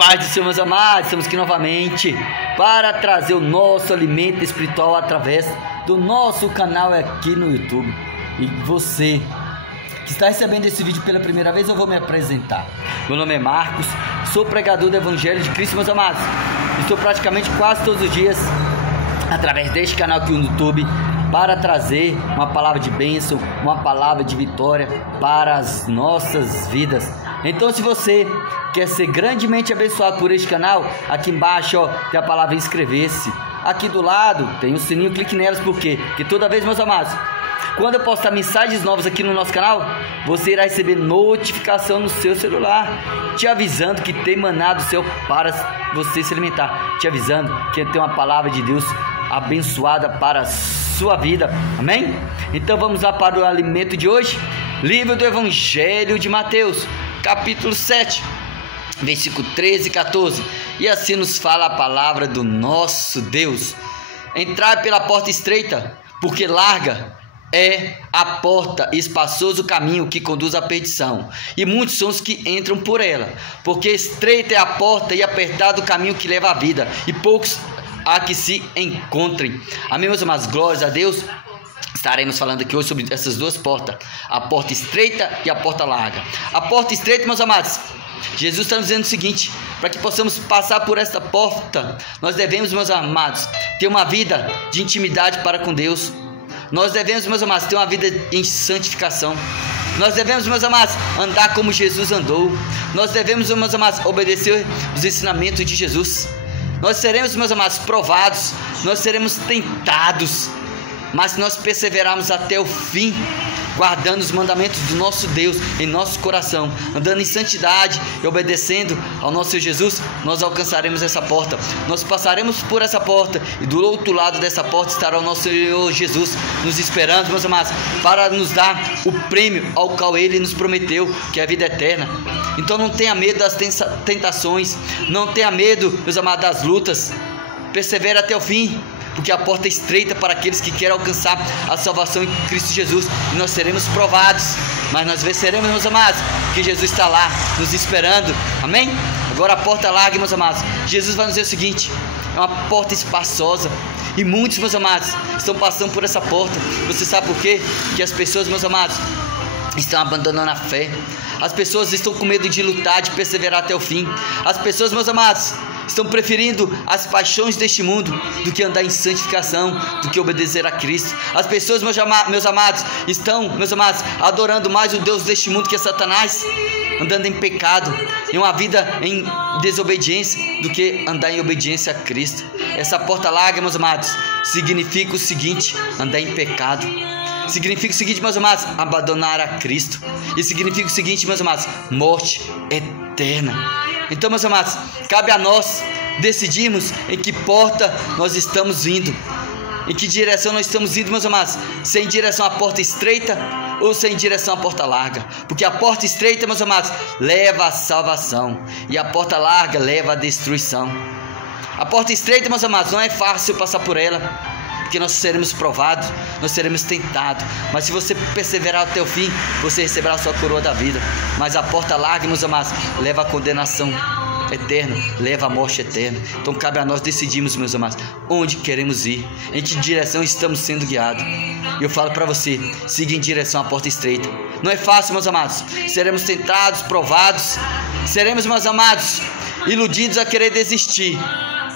paz do Senhor, meus amados, estamos aqui novamente para trazer o nosso alimento espiritual através do nosso canal aqui no YouTube. E você que está recebendo esse vídeo pela primeira vez, eu vou me apresentar. Meu nome é Marcos, sou pregador do Evangelho de Cristo, meus amados. Estou praticamente quase todos os dias através deste canal aqui no YouTube para trazer uma palavra de bênção, uma palavra de vitória para as nossas vidas. Então, se você quer ser grandemente abençoado por este canal, aqui embaixo tem a palavra inscrever-se. Aqui do lado tem o sininho, clique nelas, por quê? Porque toda vez, meus amados, quando eu postar mensagens novas aqui no nosso canal, você irá receber notificação no seu celular, te avisando que tem maná do céu para você se alimentar, te avisando que tem uma palavra de Deus abençoada para a sua vida, amém? Então vamos lá para o alimento de hoje, livro do Evangelho de Mateus, capítulo 7, versículo 13 e 14, e assim nos fala a palavra do nosso Deus: entrai pela porta estreita, porque larga é a porta e espaçoso o caminho que conduz à perdição, e muitos são os que entram por ela, porque estreita é a porta e apertado o caminho que leva à vida, e poucos há que se encontrem. Amém, meus amados, glórias a Deus. Estaremos falando aqui hoje sobre essas duas portas, a porta estreita e a porta larga. A porta estreita, meus amados, Jesus está nos dizendo o seguinte: para que possamos passar por esta porta, nós devemos, meus amados, ter uma vida de intimidade para com Deus. Nós devemos, meus amados, ter uma vida em santificação. Nós devemos, meus amados, andar como Jesus andou. Nós devemos, meus amados, obedecer os ensinamentos de Jesus. Nós seremos, meus amados, provados, nós seremos tentados, mas se nós perseverarmos até o fim, guardando os mandamentos do nosso Deus em nosso coração, andando em santidade e obedecendo ao nosso Senhor Jesus, nós alcançaremos essa porta. Nós passaremos por essa porta e do outro lado dessa porta estará o nosso Senhor Jesus nos esperando, meus amados, para nos dar o prêmio ao qual Ele nos prometeu, que é a vida eterna. Então não tenha medo das tentações, não tenha medo, meus amados, das lutas. Persevere até o fim, porque a porta é estreita para aqueles que querem alcançar a salvação em Cristo Jesus, e nós seremos provados, mas nós venceremos, meus amados, porque Jesus está lá nos esperando, amém? Agora a porta larga, meus amados, Jesus vai nos dizer o seguinte: é uma porta espaçosa, e muitos, meus amados, estão passando por essa porta. Você sabe por quê? Que as pessoas, meus amados, estão abandonando a fé. As pessoas estão com medo de lutar, de perseverar até o fim. As pessoas, meus amados, estão preferindo as paixões deste mundo do que andar em santificação, do que obedecer a Cristo. As pessoas, meus amados, estão, meus amados, adorando mais o Deus deste mundo, que é Satanás, andando em pecado, em uma vida em desobediência, do que andar em obediência a Cristo. Essa porta larga, meus amados, significa o seguinte: andar em pecado. Significa o seguinte, meus amados, abandonar a Cristo. E significa o seguinte, meus amados, morte eterna. Então, meus amados, cabe a nós decidirmos em que porta nós estamos indo, em que direção nós estamos indo, meus amados, se é em direção à porta estreita ou se é em direção à porta larga. Porque a porta estreita, meus amados, leva à salvação, e a porta larga leva à destruição. A porta estreita, meus amados, não é fácil passar por ela, porque nós seremos provados, nós seremos tentados, mas se você perseverar até o fim, você receberá a sua coroa da vida. Mas a porta larga, meus amados, leva à condenação eterna, leva à morte eterna. Então cabe a nós decidirmos, meus amados, onde queremos ir, em que direção estamos sendo guiados. E eu falo para você: siga em direção à porta estreita. Não é fácil, meus amados, seremos tentados, provados, seremos, meus amados, iludidos a querer desistir,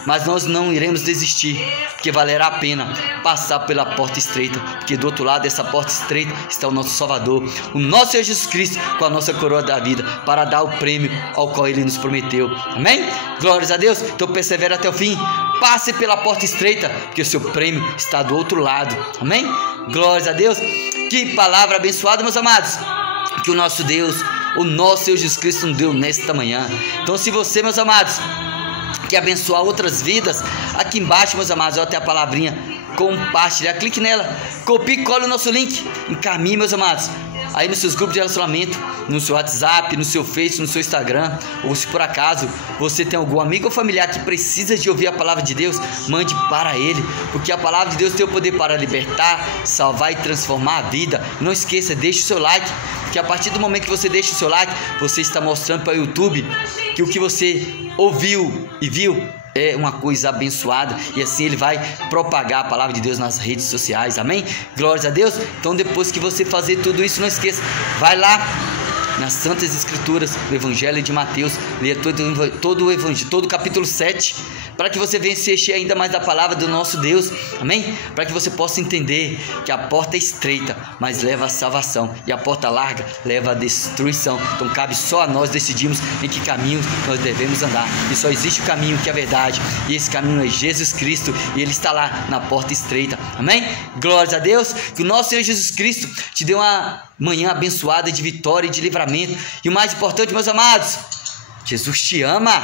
mas nós não iremos desistir, porque valerá a pena passar pela porta estreita, porque do outro lado dessa porta estreita está o nosso Salvador, o nosso Senhor Jesus Cristo, com a nossa coroa da vida, para dar o prêmio ao qual Ele nos prometeu, amém? Glórias a Deus. Então persevere até o fim, passe pela porta estreita, porque o seu prêmio está do outro lado, amém? Glórias a Deus. Que palavra abençoada, meus amados, que o nosso Deus, o nosso Senhor Jesus Cristo nos deu nesta manhã. Então, se você, meus amados, quer abençoar outras vidas, aqui embaixo, meus amados, olha até a palavrinha compartilhar, clique nela, copie e cole o nosso link, encaminhe, meus amados, aí nos seus grupos de relacionamento, no seu WhatsApp, no seu Face, no seu Instagram, ou se por acaso você tem algum amigo ou familiar que precisa de ouvir a palavra de Deus, mande para ele, porque a palavra de Deus tem o poder para libertar, salvar e transformar a vida. Não esqueça, deixe o seu like, que a partir do momento que você deixa o seu like, você está mostrando para o YouTube que o que você ouviu e viu é uma coisa abençoada, e assim ele vai propagar a palavra de Deus nas redes sociais, amém? Glórias a Deus. Então depois que você fazer tudo isso, não esqueça, vai lá nas Santas Escrituras, o Evangelho de Mateus, leia todo o Evangelho, todo o capítulo 7, para que você venha se encher ainda mais da palavra do nosso Deus, amém? Para que você possa entender que a porta é estreita, mas leva à salvação, e a porta larga leva à destruição. Então cabe só a nós decidirmos em que caminho nós devemos andar, e só existe o caminho que é a verdade, e esse caminho é Jesus Cristo, e Ele está lá na porta estreita, amém? Glórias a Deus, que o nosso Senhor Jesus Cristo te dê uma manhã abençoada de vitória e de livramento, e o mais importante, meus amados, Jesus te ama.